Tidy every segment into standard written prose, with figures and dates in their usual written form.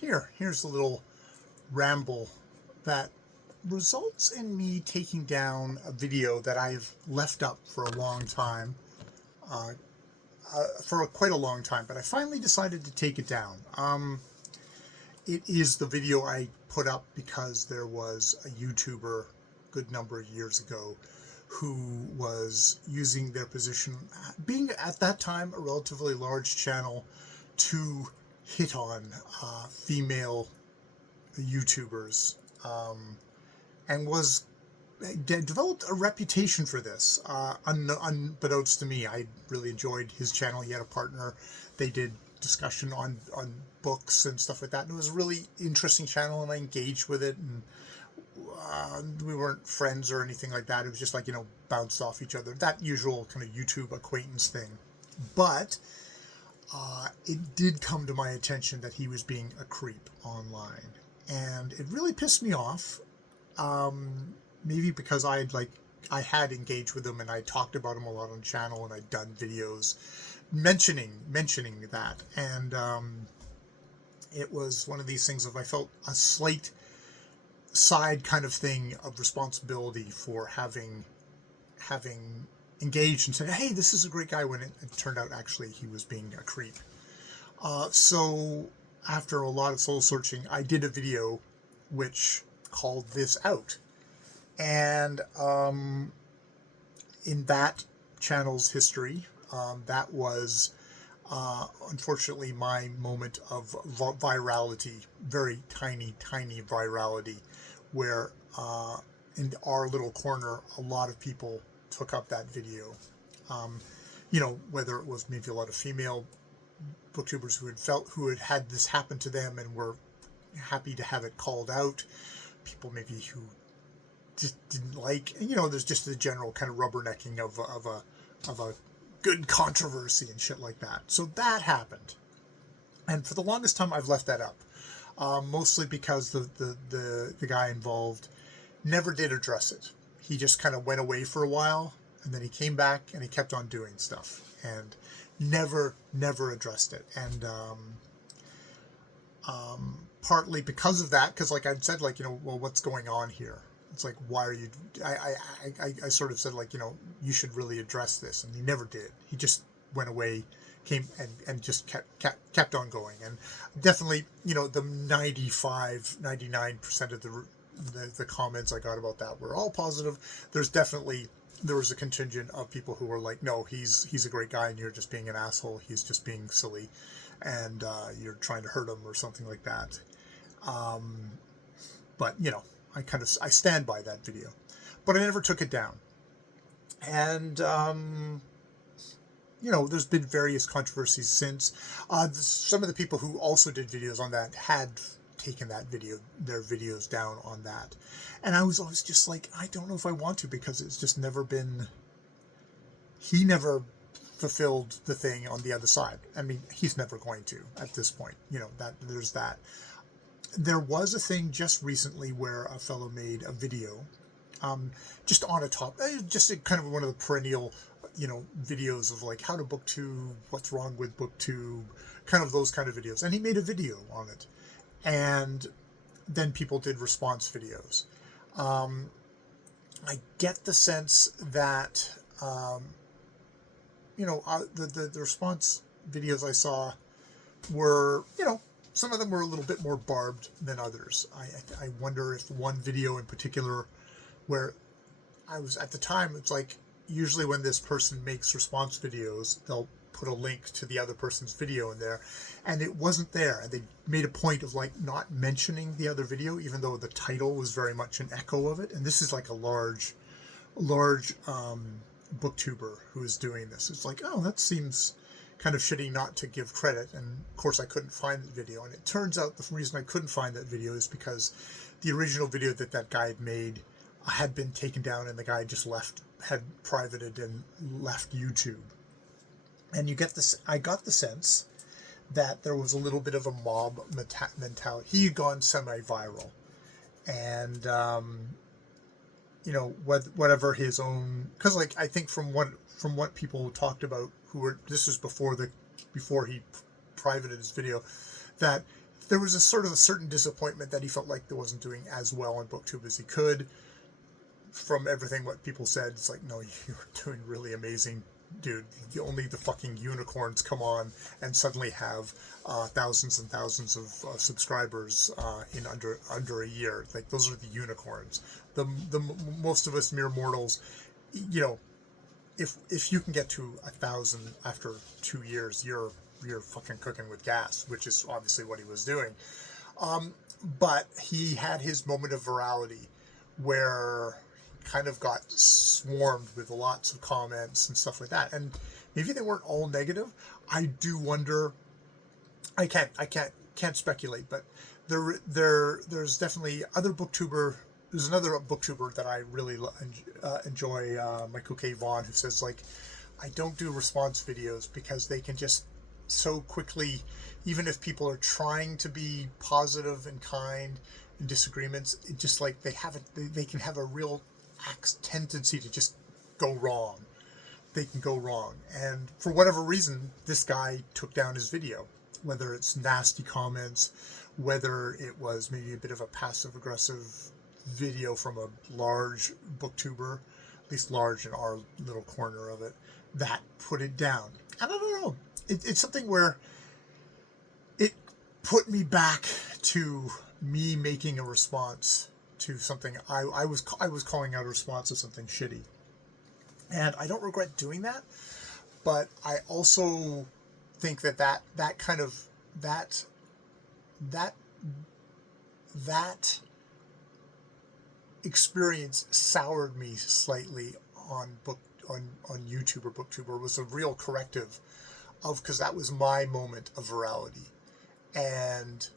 Here's a little ramble that results in me taking down a video that I've left up for a long time, quite a long time, but I finally decided to take it down. It is the video I put up because there was a YouTuber a good number of years ago who was using their position, being at that time a relatively large channel, to hit on female YouTubers, and was developed a reputation for this, unbeknownst to me. I really enjoyed his channel. He had a partner. They did discussion on books and stuff like that, and it was a really interesting channel, and I engaged with it, and we weren't friends or anything like that. It was just like, bounced off each other, that usual kind of YouTube acquaintance thing. But it did come to my attention that he was being a creep online, and it really pissed me off. Maybe because I had engaged with him and I talked about him a lot on the channel, and I'd done videos mentioning that, and it was one of these things of, I felt a slight side kind of thing of responsibility for having engaged and said, hey, this is a great guy, when it turned out actually he was being a creep. So after a lot of soul searching, I did a video which called this out, and in that channel's history, that was unfortunately my moment of virality, very tiny virality, where in our little corner a lot of people took up that video. Whether it was maybe a lot of female booktubers who had had this happen to them and were happy to have it called out, people maybe who just didn't like, there's just the general kind of rubbernecking of a good controversy and shit like that. So that happened, and for the longest time I've left that up, mostly because the guy involved never did address it. He just kind of went away for a while, and then he came back and he kept on doing stuff and never addressed it. And partly because of that, because like I'd said, well, what's going on here? It's like, why are you, I sort of said, you should really address this, and he never did. He just went away, came and just kept on going. And definitely, the 99% of the comments I got about that were all positive. There was a contingent of people who were like, no, he's a great guy, and you're just being an asshole. He's just being silly, and you're trying to hurt him or something like that. But I stand by that video, but I never took it down. And there's been various controversies since. Some of the people who also did videos on that had taken their videos down on that, and I was always just like, I don't know if I want to, because it's just never been. He never fulfilled the thing on the other side. I mean, he's never going to at this point. That there's that. There was a thing just recently where a fellow made a video, just on a just kind of one of the perennial, videos of like how to booktube, what's wrong with booktube, kind of those kind of videos. And he made a video on it, and then people did response videos. I get the sense that, the response videos I saw were, some of them were a little bit more barbed than others. I wonder if one video in particular, where I was at the time, it's like, usually when this person makes response videos, they'll put a link to the other person's video in there, and it wasn't there, and they made a point of like not mentioning the other video, even though the title was very much an echo of it. And this is like a large booktuber who is doing this. It's like, oh, that seems kind of shitty not to give credit. And of course I couldn't find the video, and it turns out the reason I couldn't find that video is because the original video that guy had made had been taken down, and the guy just had privated and left YouTube. And I got the sense that there was a little bit of a mob mentality. He had gone semi-viral, and whatever his own, because like I think from what people talked about, this was before he privated his video, that there was a sort of a certain disappointment that he felt like there wasn't doing as well on BookTube as he could. From everything what people said, it's like, no, you're doing really amazing, dude. Only the fucking unicorns come on and suddenly have thousands and thousands of subscribers in under a year. Like, those are the unicorns. The most of us mere mortals, you know, if you can get to 1,000 after 2 years, you're fucking cooking with gas, which is obviously what he was doing. But he had his moment of virality where kind of got swarmed with lots of comments and stuff like that, and maybe they weren't all negative. I do wonder. I can't speculate, but there's definitely other booktuber. There's another booktuber that I really enjoy, Michael K. Vaughn, who says, like, I don't do response videos because they can just so quickly, even if people are trying to be positive and kind in disagreements, it just like they can have a real tendency to just go wrong. They can go wrong, and for whatever reason, this guy took down his video. Whether it's nasty comments, whether it was maybe a bit of a passive aggressive video from a large booktuber, at least large in our little corner of it, that put it down. And I don't know. It's something where it put me back to me making a response to something. I was calling out a response to something shitty, and I don't regret doing that. But I also think that kind of that experience soured me slightly on YouTube or BookTuber. Was a real corrective of, because that was my moment of virality. And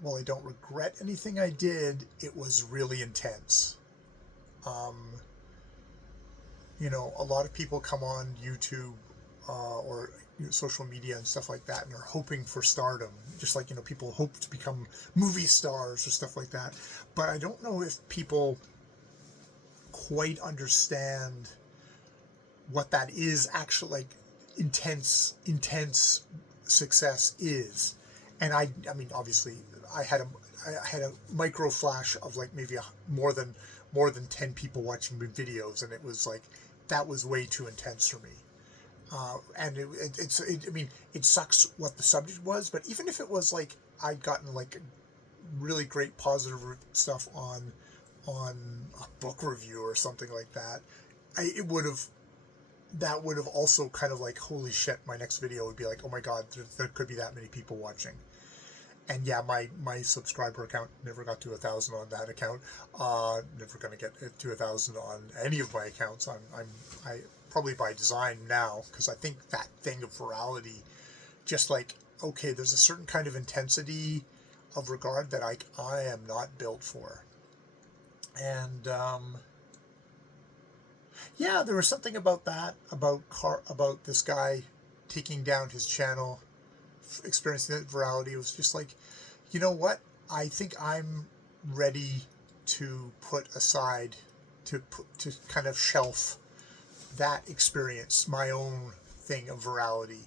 while I don't regret anything I did, it was really intense. You know, a lot of people come on YouTube or social media and stuff like that, and are hoping for stardom, just like, you know, people hope to become movie stars or stuff like that. But I don't know if people quite understand what that is actually, like, intense success is. And I mean, obviously, I had a micro flash of like maybe more than 10 people watching my videos, and it was like, that was way too intense for me. And I mean, it sucks what the subject was, but even if it was like I'd gotten like really great positive stuff on a book review or something like that, that would have also kind of like, holy shit, my next video would be like, oh my god, there could be that many people watching. And yeah, my subscriber account never got to 1,000 on that account. Never gonna get to 1,000 on any of my accounts. I probably by design now, because I think that thing of virality, just like, okay, there's a certain kind of intensity of regard that I am not built for. And yeah, there was something about that, about this guy taking down his channel, experiencing that virality. It was just like, you know what? I think I'm ready to put aside, to kind of shelf that experience, my own thing of virality,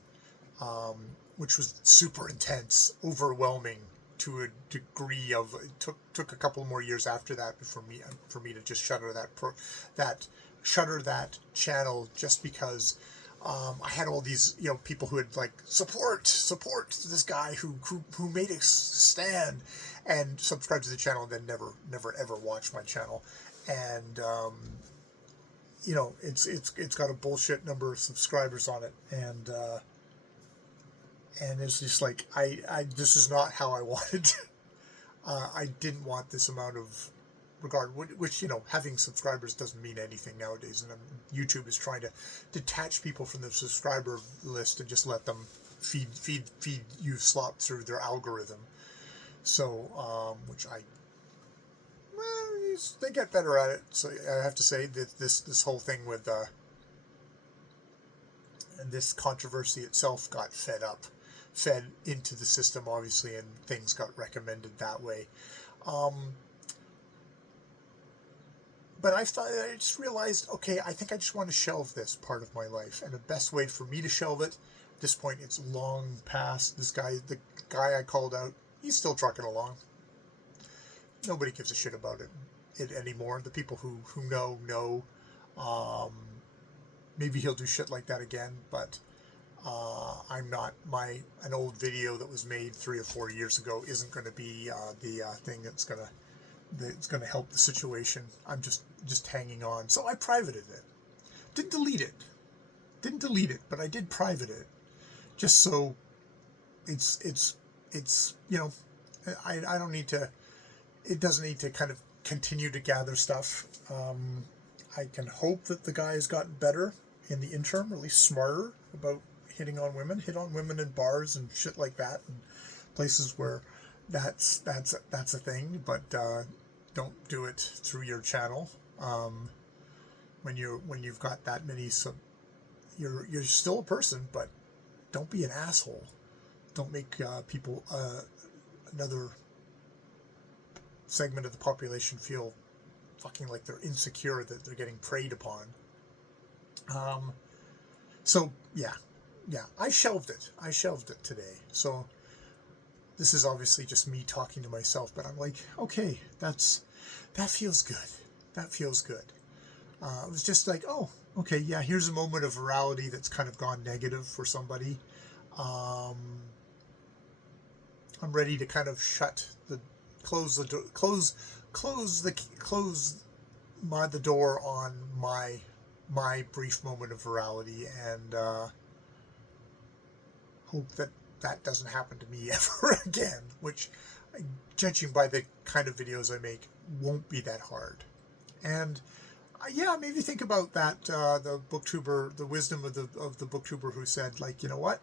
which was super intense, overwhelming to a degree of, it took a couple more years after that for me to just shutter that channel, just because I had all these, you know, people who had like support this guy who made a stand and subscribed to the channel, and then never ever watched my channel. And you know, it's got a bullshit number of subscribers on it, and it's just like, I this is not how I wanted. I didn't want this amount of regard, which, you know, having subscribers doesn't mean anything nowadays, and YouTube is trying to detach people from the subscriber list and just let them feed you slop through their algorithm. So which they get better at it. So I have to say that this whole thing with this controversy itself got fed into the system, obviously, and things got recommended that way. But I just realized, okay, I think I just want to shelve this part of my life, and the best way for me to shelve it At this point, it's long past. This guy, the guy I called out, he's still trucking along. Nobody gives a shit about it anymore. The people who know. Maybe he'll do shit like that again, but I'm not. An old video that was made 3 or 4 years ago isn't going to be the thing that's going to help the situation. I'm just hanging on. So I privated it. Didn't delete it, but I did private it, just so it's you know, I don't need to. It doesn't need to kind of continue to gather stuff. I can hope that the guy has gotten better in the interim, or at least smarter about hitting on women. Hit on women in bars and shit like that, and places where that's a thing. But don't do it through your channel. When you've got that many, so you're still a person, but don't be an asshole. Don't make people another segment of the population feel fucking like they're insecure that they're getting preyed upon. So yeah, I shelved it today. So this is obviously just me talking to myself, but I'm like, okay, that feels good. It was just like, oh, okay, yeah, here's a moment of virality that's kind of gone negative for somebody. I'm ready to kind of close the door on my brief moment of virality, and hope that doesn't happen to me ever again, which, judging by the kind of videos I make, won't be that hard. And yeah, maybe think about that, the booktuber, the wisdom of the booktuber who said, like, you know what,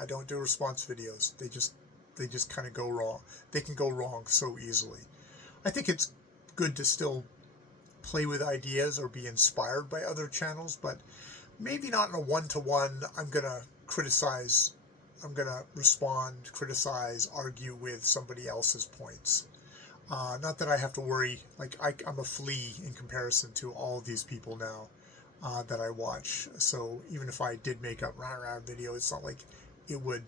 I don't do response videos. They just kind of go wrong. They can go wrong so easily. I think it's good to still play with ideas or be inspired by other channels, but maybe not in a one-to-one. I'm gonna respond, criticize, argue with somebody else's points. Not that I have to worry. Like, I'm a flea in comparison to all of these people now that I watch. So even if I did make a rah-rah video, it's not like it would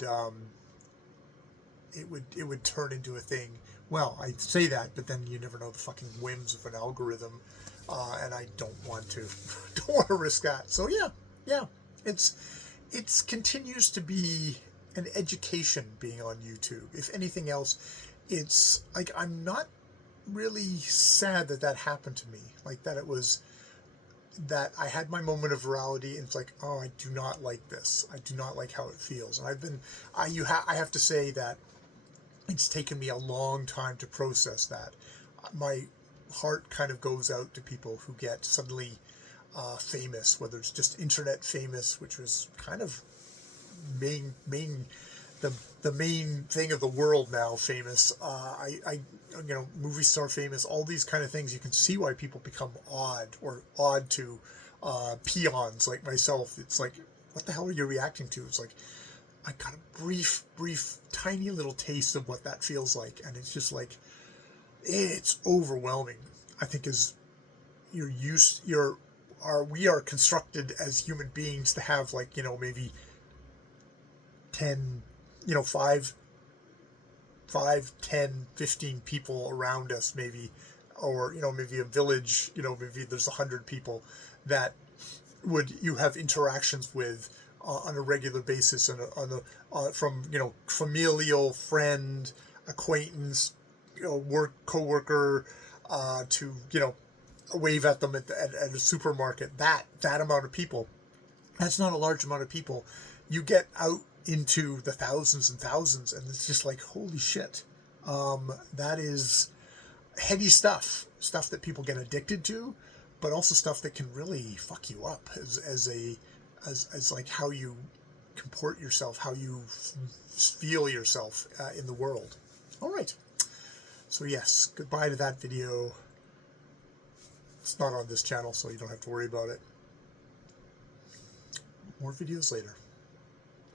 turn into a thing. Well, I say that, but then you never know the fucking whims of an algorithm, and I don't want to risk that. So yeah, it's continues to be an education being on YouTube. If anything else, it's like, I'm not really sad that happened to me. Like, that I had my moment of virality, and it's like, oh, I do not like this. I do not like how it feels. And I have to say that it's taken me a long time to process that. My heart kind of goes out to people who get suddenly famous, whether it's just internet famous, which was kind of the main thing of the world now, famous. Movie star famous, all these kind of things. You can see why people become odd to peons like myself. It's like, what the hell are you reacting to? It's like, I got a brief, tiny little taste of what that feels like, and it's just like, it's overwhelming. I think we are constructed as human beings to have, like, maybe 10, 5, 10, 15 people around us, maybe, or maybe a village, maybe there's 100 people that you have interactions with on a regular basis, and from familial, friend, acquaintance, work coworker, to wave at them at a supermarket. That amount of people, that's not a large amount of people. You get out into the thousands and thousands, and it's just like, holy shit. That is heady stuff that people get addicted to, but also stuff that can really fuck you up as like how you comport yourself, how you feel yourself in the world. All right. So yes, goodbye to that video. It's not on this channel, so you don't have to worry about it. More videos later.